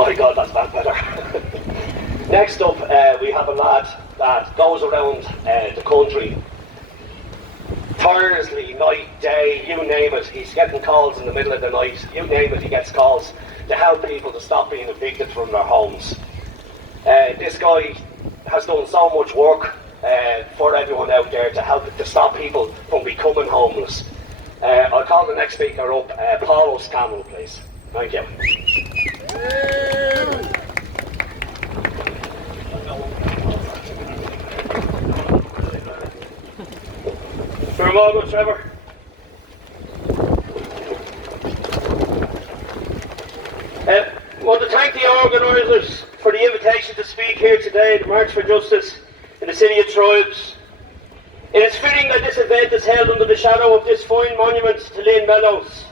My God, that's bad better. Next up, we have a lad that goes around the country, tirelessly, night, day, you name it. He's getting calls in the middle of the night, you name it, he gets calls to help people to stop being evicted from their homes. This guy has done so much work for everyone out there to help to stop people from becoming homeless. I'll call the next speaker up, Pól Ó Scanaill, please. Thank you. Very well, good, Trevor. I want to thank the organisers for the invitation to speak here today at the March for Justice in the City of Tribes. It is fitting that this event is held under the shadow of this fine monument to Liam Mellows.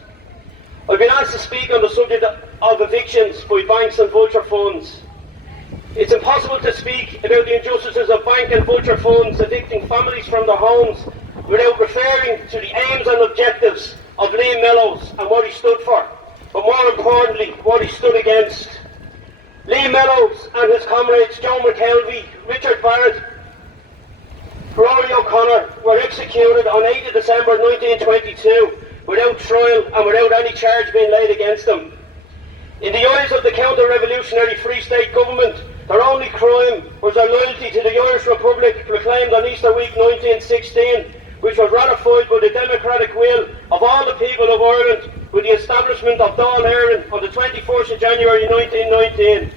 I've been asked to speak on the subject of evictions by banks and vulture funds. It's impossible to speak about the injustices of bank and vulture funds evicting families from their homes without referring to the aims and objectives of Liam Mellows and what he stood for, but more importantly, what he stood against. Liam Mellows and his comrades Joe McKelvey, Richard Barrett, Rory O'Connor were executed on 8th of December 1922 without trial and without any charge being laid against them. In the eyes of the counter-revolutionary Free State government, their only crime was their loyalty to the Irish Republic proclaimed on Easter week 1916, which was ratified by the democratic will of all the people of Ireland with the establishment of Dáil Éireann on the 24th of January 1919.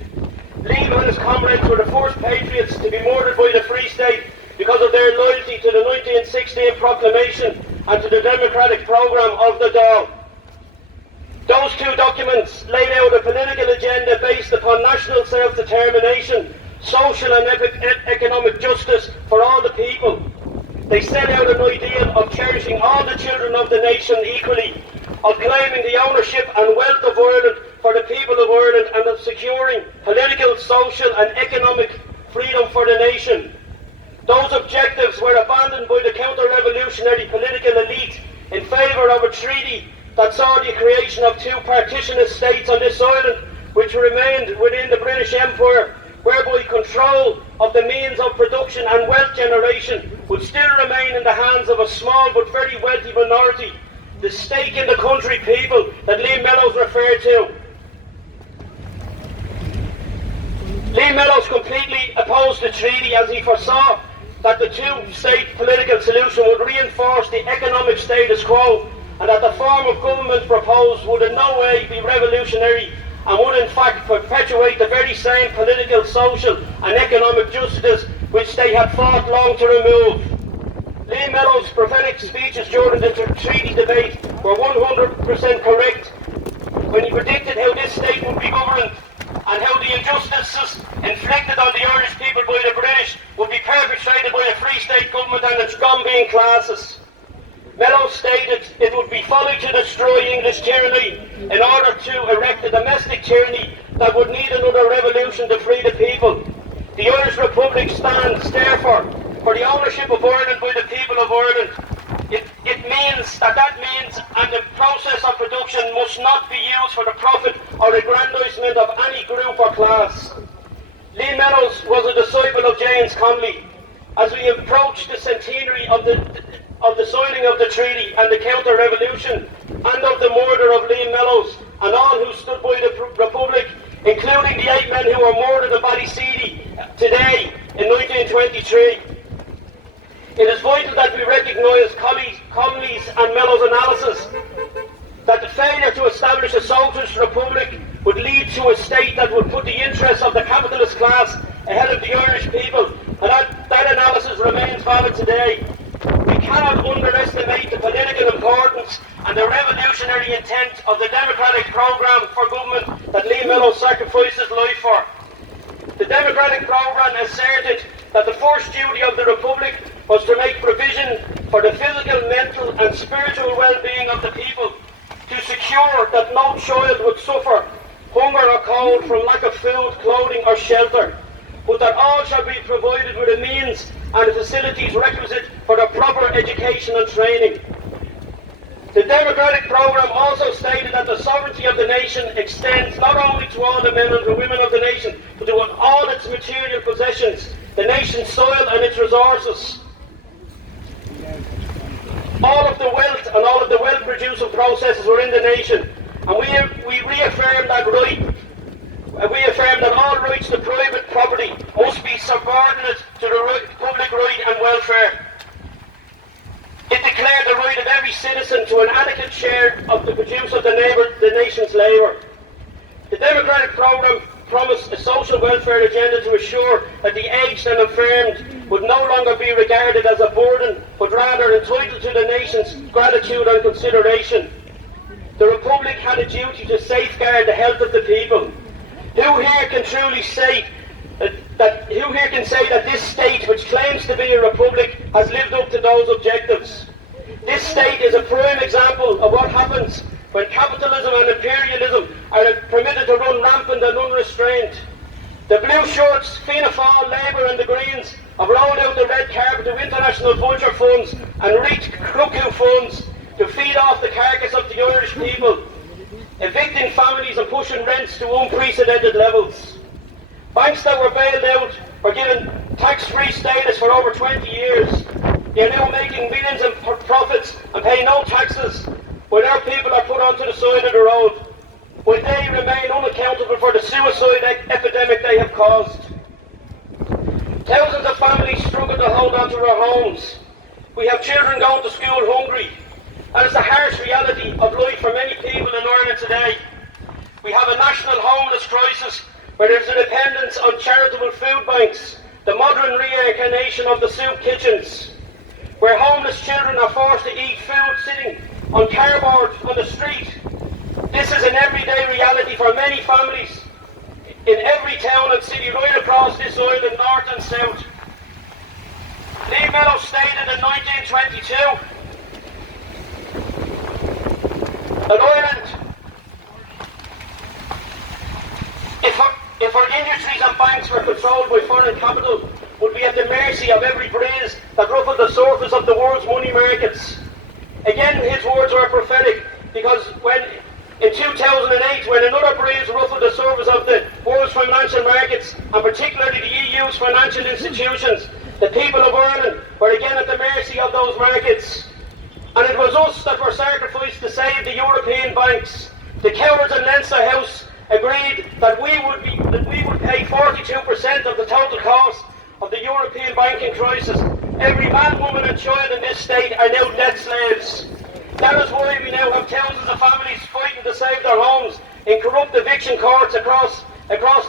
Liam and his comrades were the first patriots to be murdered by the Free State because of their loyalty to the 1916 proclamation and to the democratic programme of the Dáil. Those two documents laid out a political agenda based upon national self-determination, social and economic justice for all the people. They set out an ideal of cherishing all the children of the nation equally, of claiming the ownership and wealth of Ireland for the people of Ireland, and of securing political, social and economic freedom for the nation. Those objectives were abandoned by the counter-revolutionary political elite in favour of a treaty that saw the creation of two partitionist states on this island, which remained within the British Empire, whereby control of the means of production and wealth generation would still remain in the hands of a small but very wealthy minority, the stake in the country people that Liam Mellows referred to. Liam Mellows completely opposed the treaty as he foresaw that the two-state political solution would reinforce the economic status quo and that the form of government proposed would in no way be revolutionary and would in fact perpetuate the very same political, social and economic justice which they had fought long to remove. Liam Mellows' prophetic speeches during the treaty debate were 100% correct when he predicted how this state would be governed and how the injustices inflicted on the Irish people by the British would be perpetrated by the Free State government and its Gombean classes. Mellows stated it would be folly to destroy English tyranny in order to erect a domestic tyranny that would need another revolution to free the people. The Irish Republic stands, therefore, for the ownership of Ireland by the people of Ireland. It means and the process of production must not be used for the profit or aggrandisement of any group or class. Liam Mellows was a disciple of James Connolly. As we approach the centenary of the signing of the treaty and the counter-revolution and of the murder of Liam Mellows and all who stood by the Republic, including the 8 men who were murdered in Ballyseedy today in 1923. It is vital that we recognise Connolly's and Mellows' analysis that the failure to establish a socialist republic would lead to a state that would put the interests of the capitalist class ahead of the Irish people, and that analysis remains valid today. We cannot underestimate the political importance and the revolutionary intent of the democratic programme for government that Liam Mellows sacrificed his life for. The democratic programme asserted that the first duty of the Republic was to make provision for the physical, mental and spiritual well-being of the people, to secure that no child would suffer hunger or cold from lack of food, clothing or shelter, but that all shall be provided with the means and the facilities requisite for their proper education and training. The democratic programme also stated that the sovereignty of the nation extends not only to all the men and the women of the nation, but to all its material possessions, the nation's soil and its resources. All of the wealth and all of the wealth-producing processes were in the nation, and we reaffirm that right. We affirm that all rights to private property must be subordinate to the public right and welfare. It declared the right of every citizen to an adequate share of the produce of the nation's labour. The democratic programme promised a social welfare agenda to assure that the aged and infirmed would no longer be regarded as a burden, but rather entitled to the nation's gratitude and consideration. The Republic had a duty to safeguard the health of the people. Who here can truly say that this state, which claims to be a republic, has lived up to those objectives? This state is a prime example of what happens when capitalism and imperialism are permitted to run rampant and unrestrained. The blue shirts, Fianna Fáil, Labour and the Greens have rolled out the red carpet to international vulture funds and reach cuckoo funds to feed off the carcass of the Irish people, evicting families and pushing rents to unprecedented levels. Banks that were bailed out were given tax-free status for over 20 years. They are now making millions in profits and pay no taxes, while our people are put onto the side of the road, while they remain unaccountable for the suicide epidemic they have caused. Thousands of families struggle to hold on to their homes. We have children going to school hungry, and it's a harsh reality of life for many people in Ireland today. We have a national homeless crisis where there's a dependence on charitable food banks, the modern reincarnation of the soup kitchens, where homeless children are forced to eat food sitting on cardboard on the street. This is an everyday reality for many families in every town and city right across this island, north and south. Lee Mello stated in 1922 that Ireland, if our industries and banks were controlled by foreign capital, would be at the mercy of every breeze that ruffled the surface of the world's money markets. Again, his words were prophetic, because when in 2008, when another breeze ruffled the surface of the world's financial markets, and particularly the EU's financial institutions, the people of Ireland were again at the mercy of those markets. And it was us that were sacrificed to save the European banks. The cowards in Leinster House agreed that we would pay 42% of the total cost of the European banking crisis. Every man, woman and child in this state are now debt slaves. That is why we now have thousands of families fighting to save their homes in corrupt eviction courts across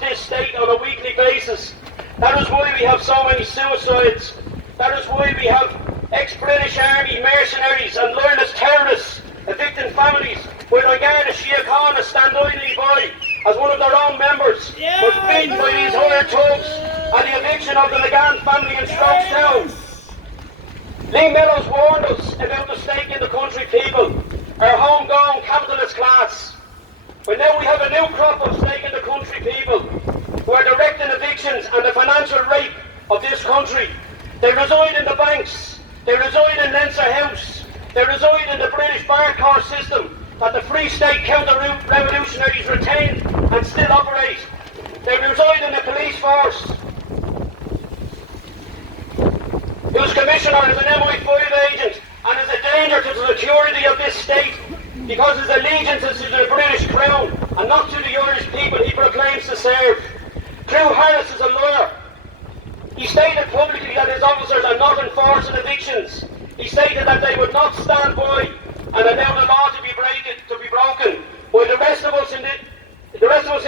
this state on a weekly basis. That is why we have so many suicides. That is why we have ex-British Army mercenaries and loyalist terrorists evicting families, while Garda Síochána stand idly by as one of their own members was beaten by these hired thugs and the eviction of the Lagan family in Strokestown. Lee Mellows warned us about the stake in the country people, our homegrown capitalist class. But now we have a new crop of stake in the country people who are directing evictions and the financial rape of this country. They reside in the banks, they reside in Leinster House, they reside in the British bar course system that the Free State counter-revolutionaries retained and still operate. They reside in the police force, whose commissioner is an MI5 agent and is a danger to the security of this state because his allegiance is to the British Crown and not to the Irish people he proclaims to serve. Drew Harris is a lawyer. He stated publicly that his officers are not enforcing evictions. He stated that they would not stand by and allow the law to be broken. While the rest of us in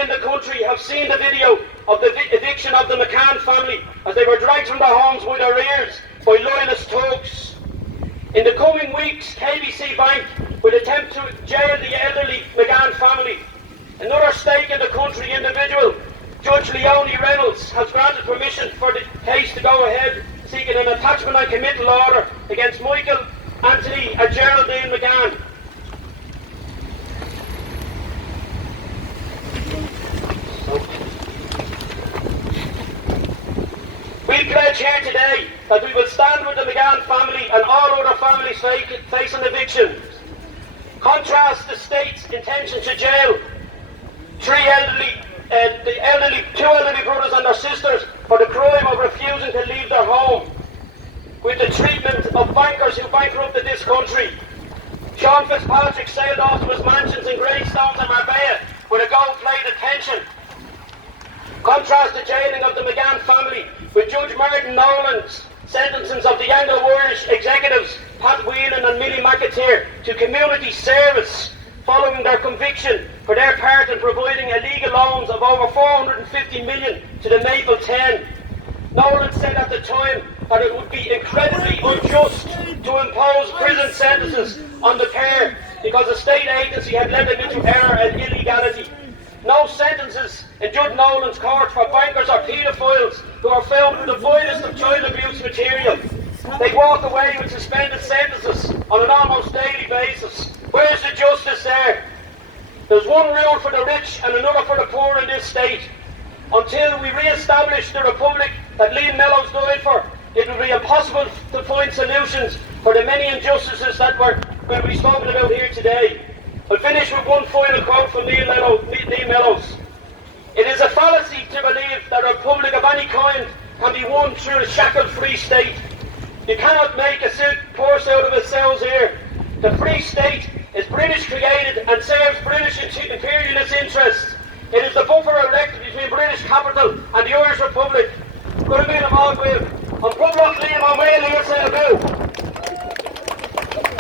the country have seen the video of the eviction of the McCann family as they were dragged from their homes by their ears by loyalist thugs. In the coming weeks, KBC Bank will attempt to jail the elderly McCann family. Another stake in the country individual, Judge Leonie Reynolds, has granted permission for the case to go ahead, seeking an attachment and committal order against Michael, Anthony and Geraldine McGann. We pledge here today that we will stand with the McGann family and all other families facing evictions. Contrast the state's intention to jail two elderly brothers and their sisters for the crime of refusing to leave their home with the treatment of bankers who bankrupted this country. Sean Fitzpatrick sailed off to his mansions in Greystones and Marbella with a gold-plated pension. Contrast the jailing of the McGann family with Judge Martin Nolan's sentences of the Anglo-Irish executives Pat Whelan and Millie McAteer to community service following their conviction for their part in providing illegal loans of over 450 million to the Maple 10. Nolan said at the time that it would be incredibly unjust to impose prison sentences on the pair because the state agency had led them into error and illegality. No sentences in Judge Nolan's court for bankers or paedophiles who are found with the vilest of child abuse material. They walk away with suspended sentences on an almost daily basis. Where's the justice there? There's one rule for the rich and another for the poor in this state. Until we re-establish the republic that Liam Mellows died for, it will be impossible to find solutions for the many injustices that will be spoken about here today. I'll finish with one final quote from Liam Mellows. It is a fallacy to believe that a republic of any kind can be won through a shackled free state. You cannot make a silk purse out of a sow's ear. The free state is British created and serves British imperialist interests. It is the buffer erected between British capital and the Irish Republic. Good evening, all. I'm Brother Liam O'Malley,